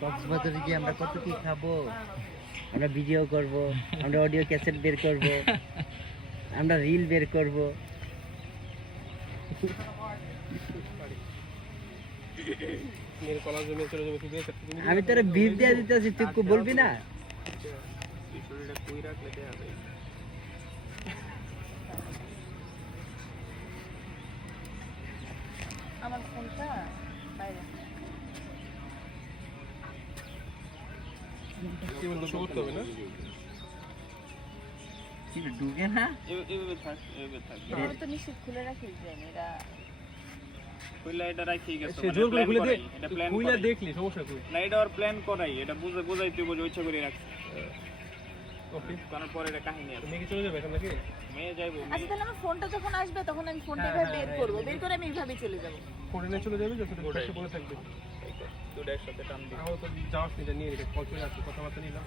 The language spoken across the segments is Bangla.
কক্সবাজারে গিয়ে আমরা কত কি খাব? আমরা ভিডিও করব, আমরা অডিও ক্যাসেট বের করব, আমরা রিল বের করব। আমি তোর বিপ দিয়ে দিতেছি, তুই বলবি না? আমার ফোনটা বাইরে। করতে হবে না কি না এভাবে থাক এভাবে থাক তো নিশ্চিত খুলে রাখিস এরা কইলা এটা রাখি গেছে সে জোর করে খুলে দে এটা প্ল্যান করাই দেখলি সমস্যা কই না এটা আর প্ল্যান করাই এটা বুঝে বুঝাইতে বুঝে ইচ্ছা করে রাখছি ওকে কারণ পরে এটা কাহিনী আছে তুমি কি চলে যাবে এখন নাকি মেয়ে যাইবো আচ্ছা তাহলে আমার ফোনটা যখন আসবে তখন আমি ফোনটা এভাবে বের করব। এই- বের করে আমি এইভাবেই চলে যাব। ফোনে চলে যাবে বলে থাকবে। দুটো একসাথে টান দিই। আমার তো যাওয়ার নিতে নিয়ে নিতে কল চলে আসবে কথাবার্তা নিলাম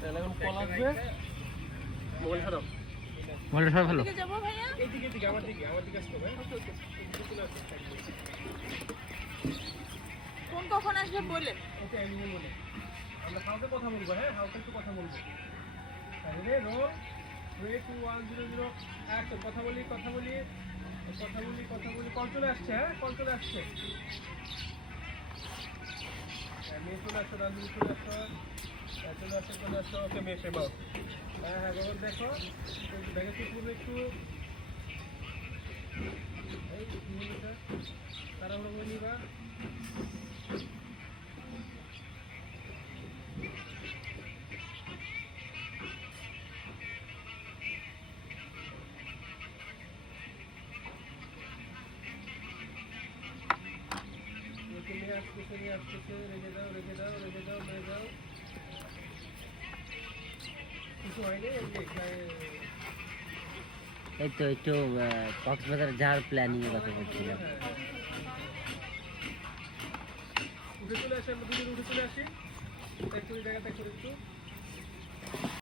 তাহলে এখন কল আসবে? মোবাইল খারাপ বলে সব ভালো। যাব ভাইয়া? এইদিকে দিকে আমার দিকে আমার দিকে হ্যাঁ? এদিকে আসবে ফোন কখন আসবে বলেন ওকে আমি বলব আমরা কথা বলব হ্যাঁ? হালকা একটু কথা বলব। তাহলে roll. Three two one zero zero action কথা বলি কথা বলি কথা বলি কথা বলি কল চলে আসছে হ্যাঁ? কল চলে আসছে। হ্যাঁ, মেয়ে চলে আসছো রাজনীতি চলে আসছো হ্যাঁ, চলে আসছো চলে আসছো ওকে মেয়ে সেবা হ্যাঁ হ্যাঁ গগন দেখো দেখে কি করবে একটু। এই নিবা। নিয়ে আসতেছে রেখে দাও রেখে দাও রেখে দাও রেখে দাও কিছু হয়নি এই তো একটু কক্সবাজার যাওয়ার প্ল্যানিং এর কথা বলছিলাম। উঠে চলে আসি আমরা দুজন উঠে চলে আসি একটু জায়গাটা একটু একটু